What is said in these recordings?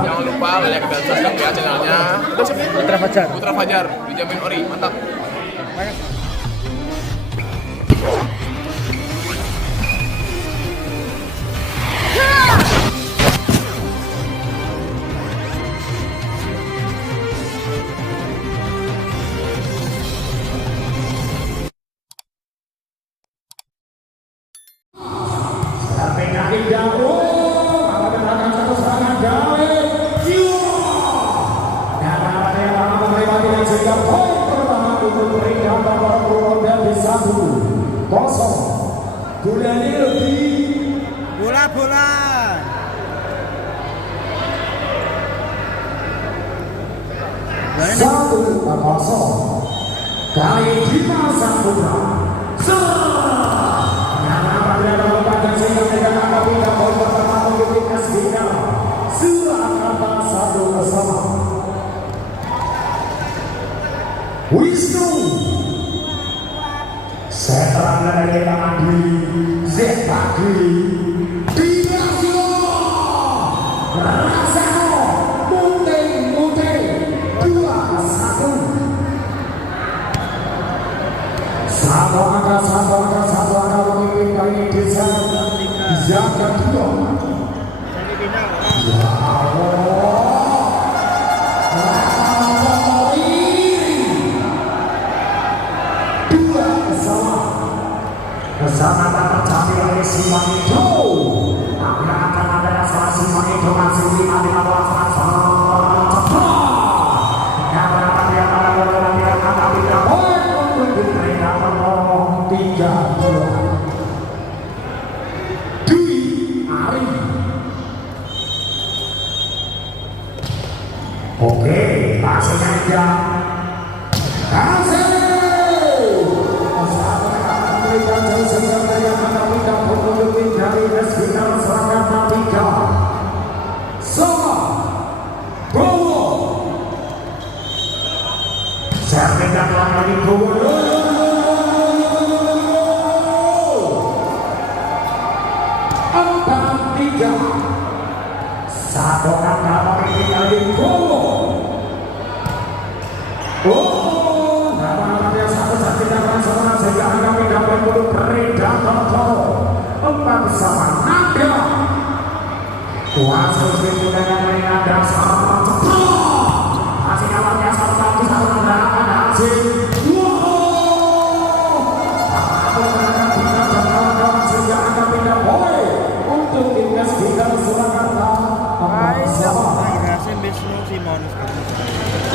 Jangan lupa like dan subscribe ya channelnya Putra Fajar dijamin ori, mantap. Bola. Satu kosong. Kali Bima Saputra. Wisnu setelah dari Andi Zetaki Dinasio Rasano Mute 2-1 satu angka memimpin kali desa Zaga Dua. Ya Allah kesempatan terjadi oleh Simon itu, tapi akan ada salah Simon itu masih 5-15 cepat. Yang berapa dia akan berlaku kata tidak boleh untuk mereka menolong 3-2. Dwi Ari. Oke, pasnya aja. Satu angka memimpin di Bowo. Oh, nama-namanya satu-satu tidak sama sehingga angka pindah berbulu Predator 4 bersama Naga. Kuasa itu dengan ada sama cepat. Masih awalnya satu mendarat hasil. Wow, aku menangkan pindah dan kawan-kawan sehingga angka pindah boleh untuk timnas kita Surakarta. Simon 5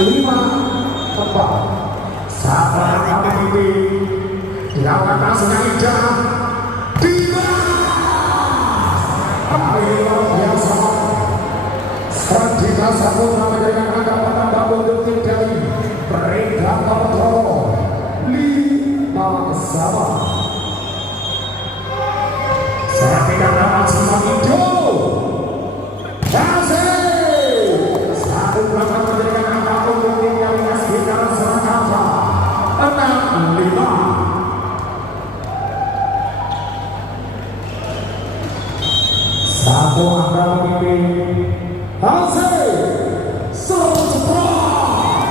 tempat sabar kami ini dilakukan pasnya Ida Dina ayo biasa Sandika Saputra menjadikan angka penambah untuk tim dari Predator 5 sama saya tidak dapat Simon itu satu angka memimpin hasil selalu cepat.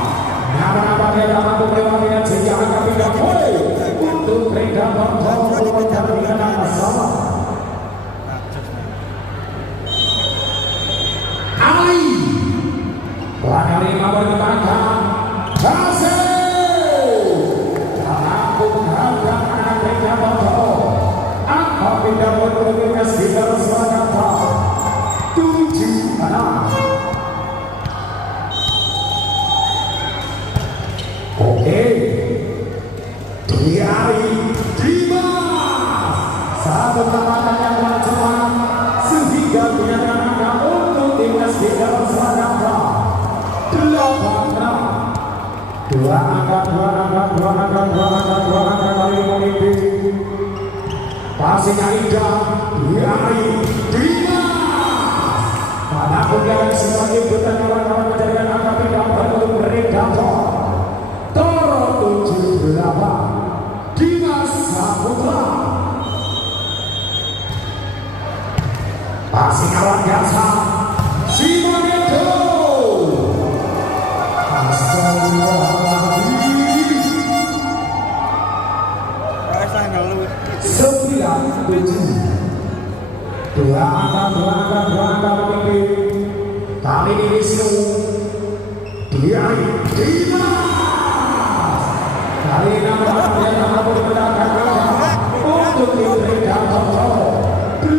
Nama-nama dia dapat melewati sehingga angka tidak boleh untuk Predator dengan masalah. Ali pelanggar 5 berkembangkan hasil Aku mengharap anak Predator angka pindah berkualitas di dalam Surakarta 7-6. Oke, Dwi Ari Dimas satu tempatan yang macam sehingga menyatakan angka untuk timnas di dalam Surakarta 8-6. Dua angka kali memimpin pasnya Ida Dwi Ari Dimas pada kemudian sebagai bertanya kawan-kawan menjadikan angka pindah luar biasa Simonetto. Sembilan tujuh. Dua angka memimpin. Kali ini Wisnu dia Dimas. Kali ini nampaknya mampu menangkan untuk diberikan contoh 8-9.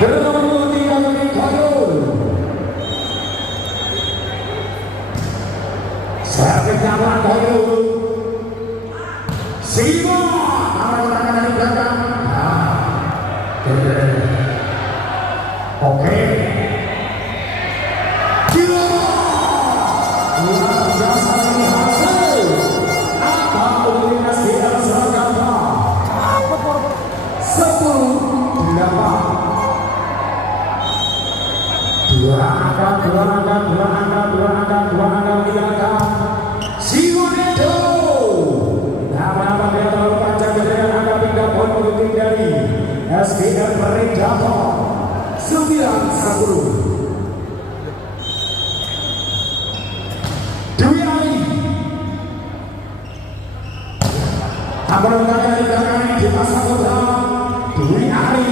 Bernomor 3 dari Khairul. Servisnya Wan Khairul. Simon arah-arah dari belakang. Oke. Gila. Luar biasa ini hasil. Apa kombinasi Jakarta? 10-8. Dua angka tiga. Simonetto. Nama-nama dia terlalu panjang dengan angka 3 poin untuk tim dari SPR Predator 9-10. Dwi Ali. Ampun menangkan di belakang di masa putra Dwi Ali.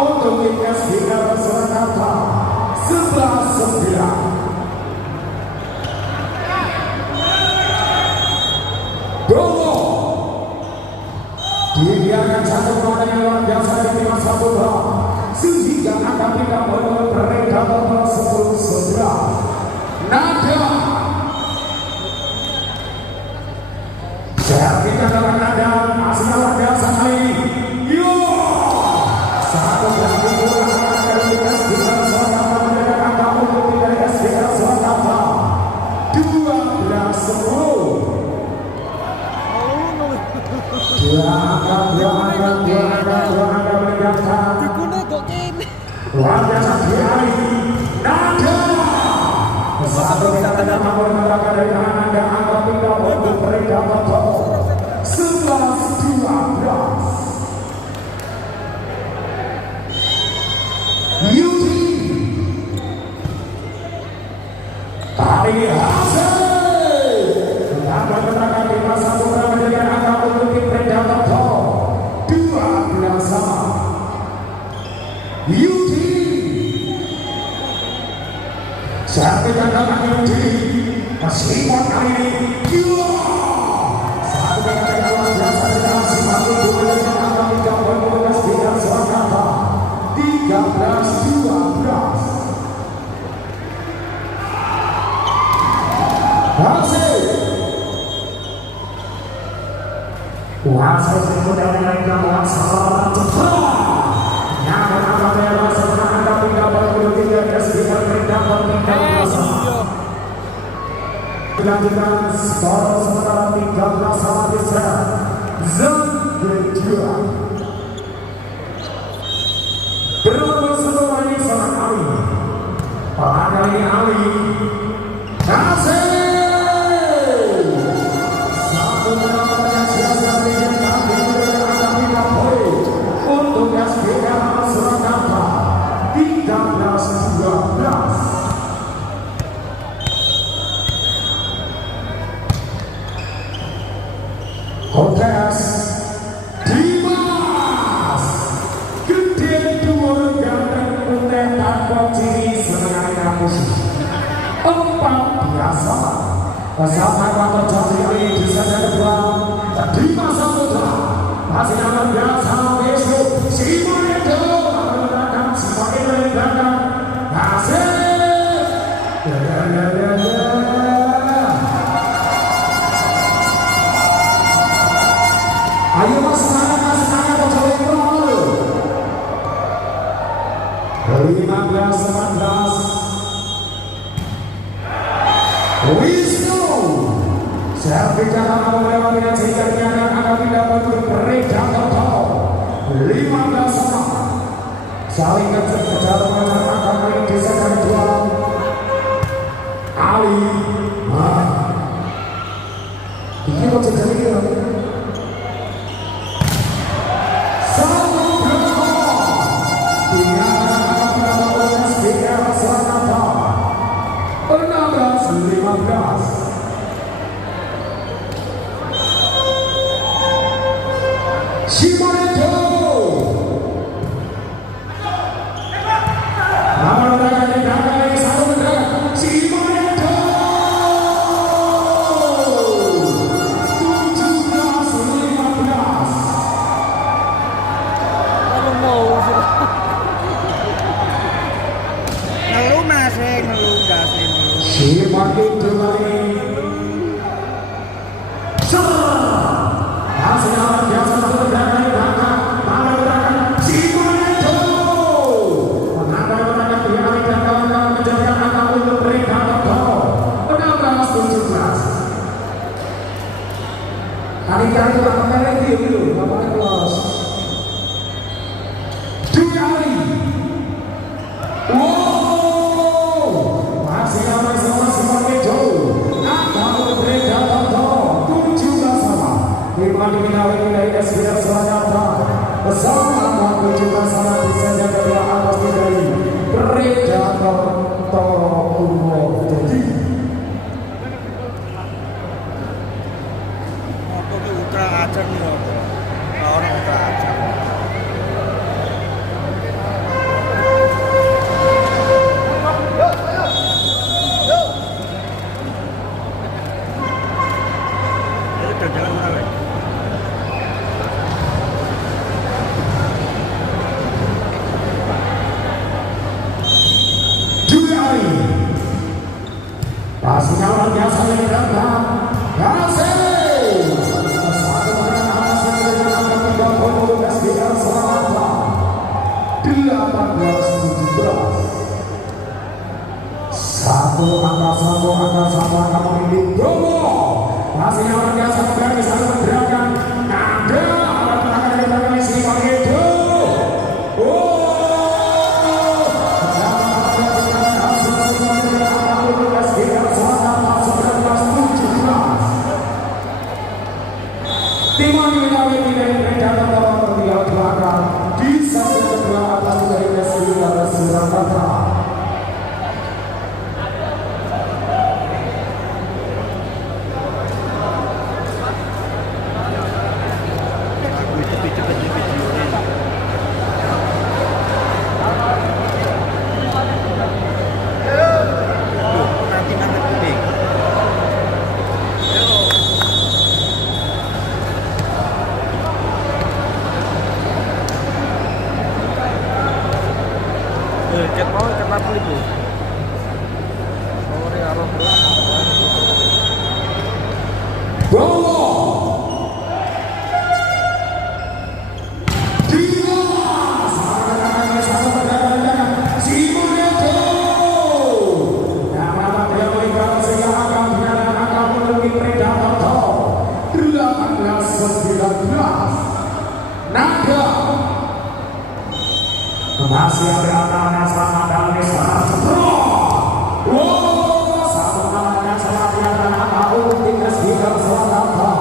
Untuk tim SPR Surakarta 11-9. Bromo dibiarkan satu poin yang luar biasa di tim Saputra sehingga akan pindah poin Predator 10-11. Nada servisnya dalam nada masih luar biasa kali ini. Yo satu lagi kurang dari SPR Surakarta menjadi angka untuk dari SPR Surakarta 12-10. Dua angka meninggalkan luar biasa Diari Nada. Satu kita tidak mampu menangkan dari tangan Nada angka pindah untuk Predator 11-12. Yuki kali ini hasil dapat menangkan di masa putra menjadi angka untuk tim Predator 12-sama. Yuki servis dalam Yuki Simon kali ini gila satu dengan luar biasa dengan Simon itu menjadi angka 3 poin untuk SPR Surakarta 13-12. Hasil kuasa selimut yang menangkan salah cepat. Namun apabila setelah angka 33 SPR Predator 13. Dilanjutkan skor sementara 13 sama Israel Zambia. Bernomor 10 ini seorang Ali. Pada ini Ali hasil satu menang yang sia-sia menjadi angka 3 poin untuk SPR Surakarta 13-12. Kontes Dimas gede dhuwur ganteng putih tanpa ciri senengane kampus 14. Bersama Pak Jati Ali di saja kedua Dimas Saputra masih luar biasa besok Simonetto menggunakan Simonetto dari belakang hasil ayo mas semangat Pak Jati 15-14. Wisnu servis jalan melewati dengan sehingga dinyatakan akan tidak untuk Predator 15 sama. saling kejar menangkan kali di set kedua. Ali, ini kok jadi gitu? Satu berapa? Dinyatakan penampilan SBL Sananta 16-15. Simonetto nomor tangan di belakang satu meter Simonetto 17-15. Ngeluh mas, ngeluh gas, ngeluh. Simonetto kembali hasilnya biasa satu belakang mana belakang Simonetto menambah pihak dan kawan-kawan menjaga angka untuk peringkat bawah 16-17. Kali-kali lapangan lagi dulu, lapangan los. Dua kali. Wow, masih ramai sama Simonetto. Angka untuk peringkat bawah 17-sama. Dimana dari SBL Sananta bersama 17-sama di set yang kedua atas dari Predator Toro Purwodadi. Apa ke ultra ajar nih orang ultra ajar. Itu jalan mana lagi? Pastinya luar biasa yang datang. Kasih. Satu menang hasil dengan angka 30 SBL Sananta 18-17. Satu angka memilih Bromo. Pastinya luar biasa dari satu pergerakan. Ada alat tangan dari belakang Simonetto. Timoni dari Predator Toro terlihat belakang di sesi kedua atas dari SBL Sananta. Ket mau kenapa itu? Oh, ini arah Bromo Dimas satu pergerakan Simonetto. Nama dia melihat sehingga akan menyerang akan menemui Predator Toro 18-19. Naga masih ada anak sama Danis Sarastro. Wow, satu namanya sama dia dan angka untuk tim SBL Sananta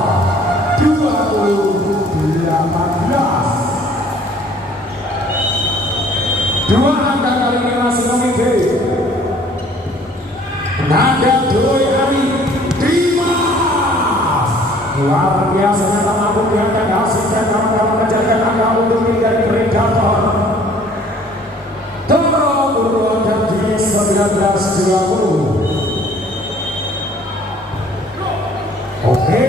20-18. Dua angka kali ini masih memiliki Nada Doi Ari Dimas. Luar biasa nyata mampu diangkat hasil dan kawan-kawan menjaga angka untuk tim dari Predator Toro Purwodadi 19-20. Oke.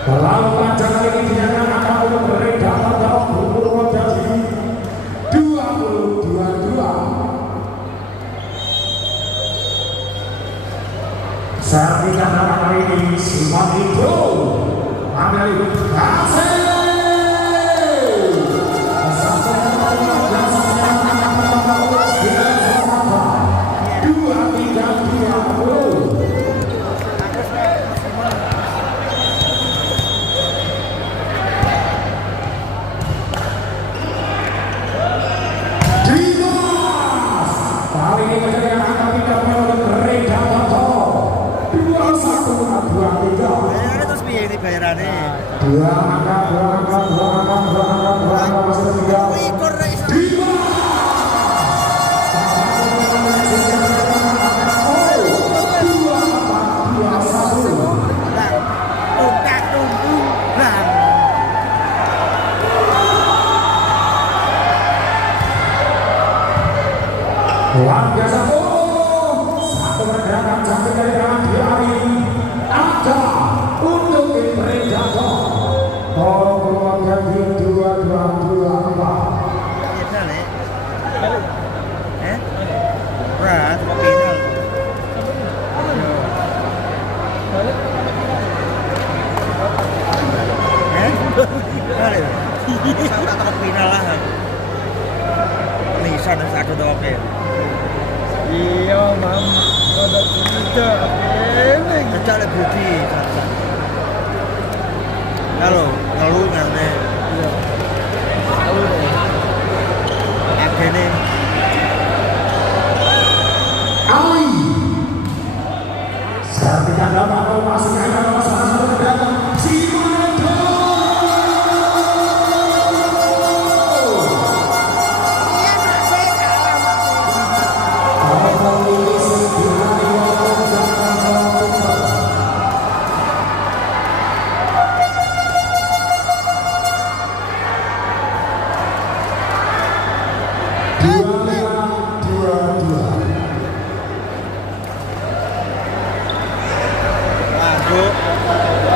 Terlalu panjang ini dinyatakan akan untuk beredar pada umur roda di 2022. Sertifikat dalam kali ini Simon itu ambil hasil. Dua angka masih tertinggal. Luar biasa. Satu pergerakan cantik dari tangan di hari ada untuk Predator. Tolong keluarkan di 2224. Berat, final. Final lah. Lisa dan satu doang ya. Iya, Mam. Ada cerita. Cocok le budi. Halo, lalu nyampe. Lalu deh. Agene Ali. Sertifikat dalam masih ada masalah satu pergerakan. Simonetto. masuk.